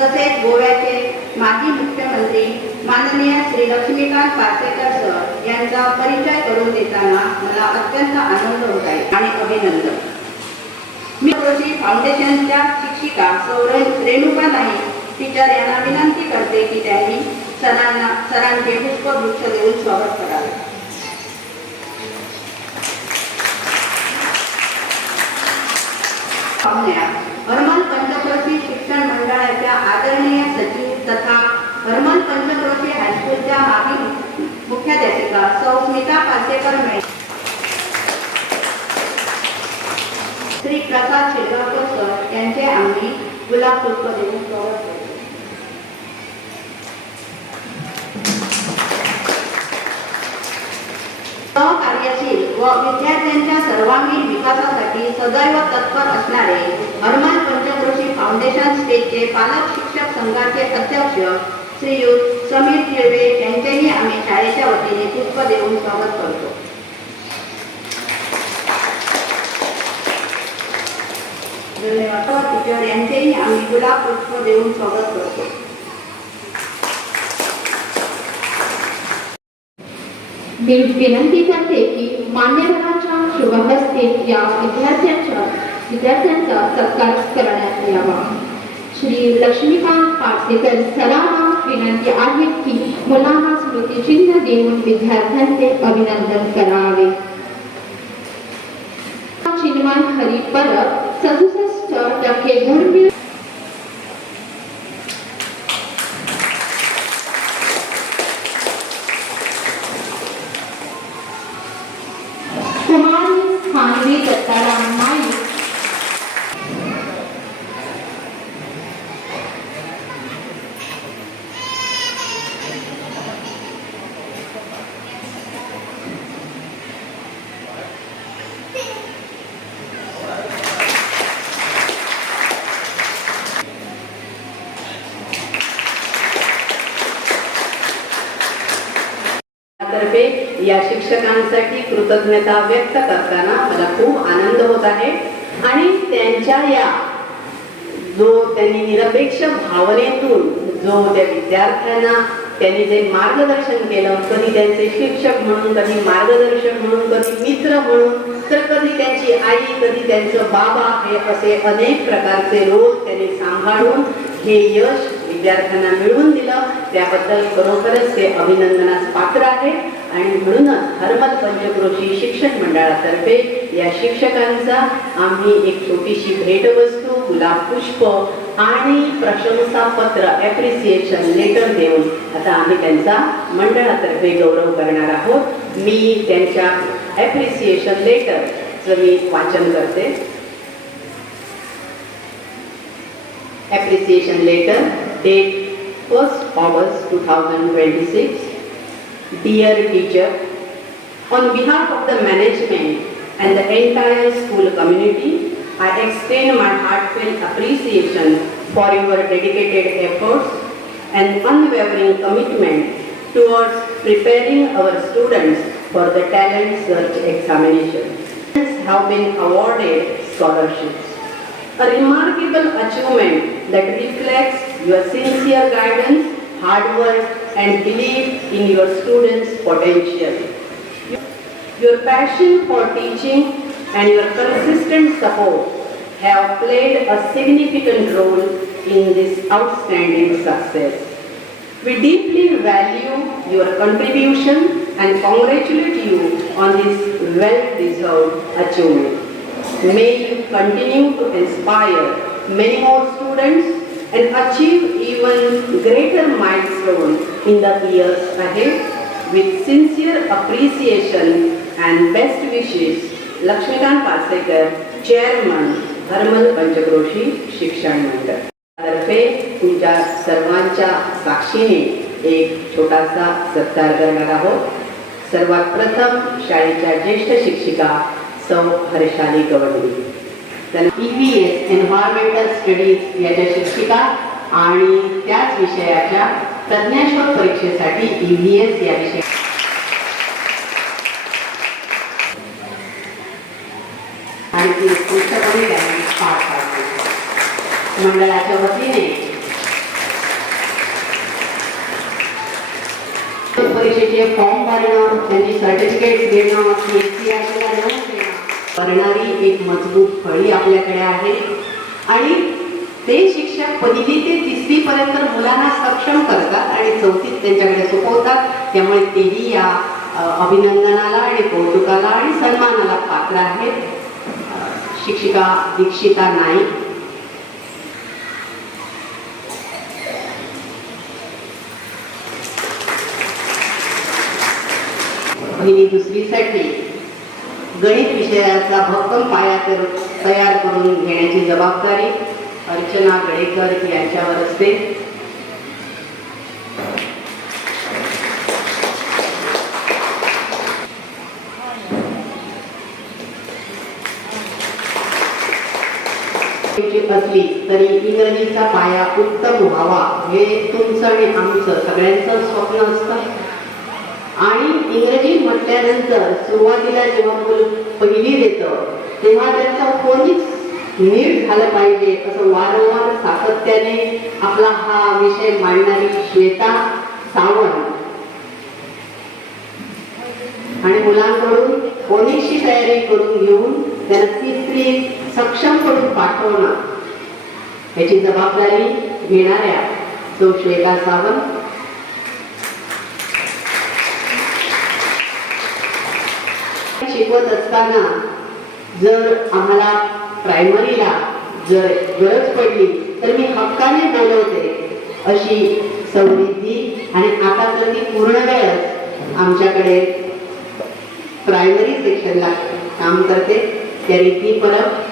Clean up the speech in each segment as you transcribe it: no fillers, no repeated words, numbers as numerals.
तसेच गोव्याचे माजी मुख्यमंत्री माननीय श्री लक्ष्मीकांत पार्सेकर सर यांचा परिचय करून देताना मला अत्यंत आनंद होत आहे आणि अभिनंदन. मी जोशी फाउंडेशनच्या शिक्षिका सौ रेणुका नाईक टीचर यांना विनंती करते की त्यांनी सरांचे पुष्पगुच्छ देऊन स्वागत करावे. हरमल पंचक्रोशी शिक्षण मंडळाच्या आदरणीय सचिव तथा हरमल पंचक्रोशी हायस्कूलच्या माजी मुख्याध्यापिका सौ स्मिता पार्सेकर मॅडम, श्री प्रसाद शेगावकर सर यांचे आम्ही गुलाब पुष्प देऊन स्वागत करतो. सहकार्यशील व विद्यार्थ्यांच्या सर्वांगीण विकासासाठी सदैव तत्पर असणारे हरमल पंचक्रोशी फाउंडेशन स्टेटचे पालक शिक्षक संघाचे अध्यक्ष श्रीयुत समीर तिळवे यांचेही आम्ही शाळेच्या वतीने पुष्प देऊन स्वागत करतो. धन्यवाद. टीचर यांचेही आम्ही गुलाब पुष्प देऊन स्वागत करतो. मी विनंती करते की मान्यवरांच्या शुभहस्ते या विद्यार्थ्यांचा सत्कार करण्यात यावा. श्री लक्ष्मीकांत पार्सेकर सरांना विनंती आहे की मुलांना स्मृतिचिन्ह देऊन विद्यार्थ्यांचे अभिनंदन करावे. चिन्मय हरी परब 67% गुण मिळवून कुमारी खानवी दत्ताराम नाईक, तर्फे या शिक्षकांसाठी कृतज्ञता व्यक्त करताना मला खूप आनंद होत आहे आणि त्यांच्या या त्यांनी निरपेक्ष भावनेतून त्या विद्यार्थ्यांना त्यांनी जे मार्गदर्शन केलं, कधी त्यांचे शिक्षक म्हणून, कधी मार्गदर्शक म्हणून, कधी मित्र म्हणून, तर कधी त्यांची आई, कधी त्यांचं बाबा, हे असे अनेक प्रकारचे रोल त्यांनी सांभाळून हे यश विद्यार्थ्यांना मिळवून दिलं. त्याबद्दल खरोखरच ते अभिनंदनास पात्र आहे आणि म्हणूनच हरमल पंचक्रोशी शिक्षण मंडळातर्फे या शिक्षकांचा आम्ही एक छोटीशी भेटवस्तू, गुलाब पुष्प आणि प्रशंसापत्र, ॲप्रिसिएशन लेटर देऊन आता आम्ही त्यांचा मंडळातर्फे गौरव करणार आहोत. मी त्यांच्या ॲप्रिसिएशन लेटरचं मी वाचन करते. Appreciation letter, date 1st August 2026. Dear teacher, on behalf of the management and the entire school community, I extend my heartfelt appreciation for your dedicated efforts and unwavering commitment towards preparing our students for the talent search examination. Students have been awarded scholarships. A remarkable achievement that reflects your sincere guidance, hard work, and belief in your students' potential. Your passion for teaching and your consistent support have played a significant role in this outstanding success. We deeply value your contribution and congratulate you on this well-deserved achievement. May you continue to inspire many more students and achieve even greater milestones in the years ahead. With sincere appreciation and best wishes, Lakshmikant Parsekar, Chairman, Harmal Panchkroshi शिक्षण मंडळ तर्फे तुमच्या सर्वांच्या साक्षीने एक छोटासा सत्कार करणार आहोत. सर्वात प्रथम शाळेच्या ज्येष्ठ शिक्षिका सौ हर्षाली गवळी, त्यांना EVS एन्व्हायरमेंटल स्टडीज याच्या शिक्षिका आणि त्याच विषयाच्या प्रज्ञाशोध परीक्षेसाठी EVS या विषय आणि ती पुस्तकाने त्यांनी पाठ पाडली. मंडळाच्या वतीने परीक्षेचे फॉर्म भरणं, त्यांची सर्टिफिकेट घेणं, CSCRTला नोंद घेणं करणारी एक मजबूत फळी आपल्याकडे आहे. आणि ते शिक्षक 1ली ते 3री पर्यंत मुलांना सक्षम करतात आणि 4थीत त्यांच्याकडे सोपवतात. त्यामुळे तेही या अभिनंदनाला आणि कौतुकाला आणि सन्मानाला पात्र आहेत. शिक्षिका दीक्षिता नाईक, पहिली दुसरीसाठी गणित विषयाचा भक्कम पाया तयार करून घेण्याची जबाबदारी अर्चना गडेकर यांच्यावर असते. असली तरी इंग्रजीचा पाया उत्तम व्हावा हे तुमचं आणि आमचं सगळ्यांचं स्वप्न असतं. आणि इंग्रजी म्हटल्यानंतर सुरुवातीला जेव्हा मुलं 1ली येतं तेव्हा त्यांचं फोनिक्स नीट झालं पाहिजे असं वारंवार सातत्याने आपला हा विषय मांडणारी श्वेता सावंत आणि मुलांकडून फोनिक्सची तयारी करून घेऊन त्यांना 3री सक्षम करून पाठवणं याची जबाबदारी घेणाऱ्या सौ श्वेता सावंत. शिकवत असताना जर आम्हाला प्रायमरीला जर गरज पडली तर मी हक्काने बोलवते अशी समृद्धी. आणि आता तर ती पूर्ण वेळच आमच्याकडे प्रायमरी सेक्शनला काम करते. तरी ती परत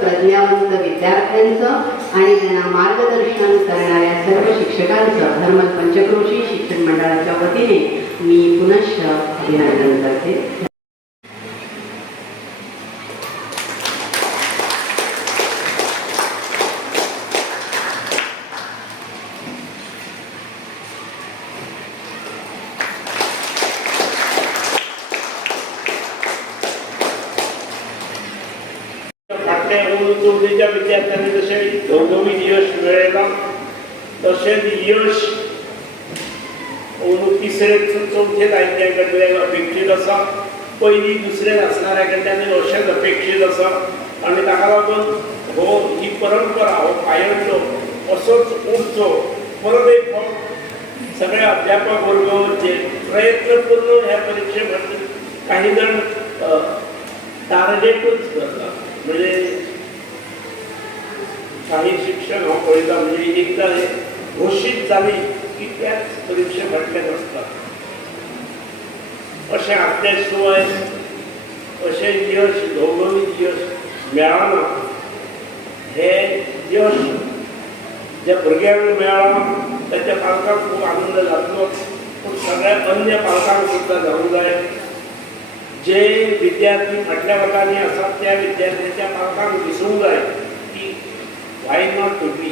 प्रज्ञावंत विद्यार्थ्यांचं आणि त्यांना मार्गदर्शन करणाऱ्या सर्व शिक्षकांचं धर्मल पंचक्रोशी शिक्षण मंडळाच्या वतीने मी पुनश्च अभिनंदन करते. चौथीच्या विद्यार्थ्यांनी जसे घवघवीत यश मिळवलं तसेच यश 3रे 4थेत आयिल्ल्या कडल्यान अपेक्षीत आसा. 1ली 2ऱ्या आसणाऱ्या कडल्यान अशेंच अपेक्षीत आसा. आणि ताका लागून ही परंपरा हो पायंडो असोच उरचो. परत एक सगळे अध्यापक वर्ग जे प्रयत्न करून ह्या परीक्षे खातीर काही जण टार्गेटूच करतात. म्हणजे काही शिक्षक हांव पळयता म्हणजे एकदा हे घोशीत जाली की त्याच परीक्षे फाटल्यान आसतात. अशें आदल्या शिवाय अशें यश घवघवीत यश मेळना. हे यश ज्या भुरग्यांक मेळ्ळां ताच्या पालकांक खूब आनंद जातलो. पूण सगळ्या अन्य पालकांक सुद्दां जावंक जाय. जे विद्यार्थी फाटल्या वर्गांनी आसात त्या विद्यार्थ्यांच्या पालकांक दिसूंक जाय की वाय नॉट टू बी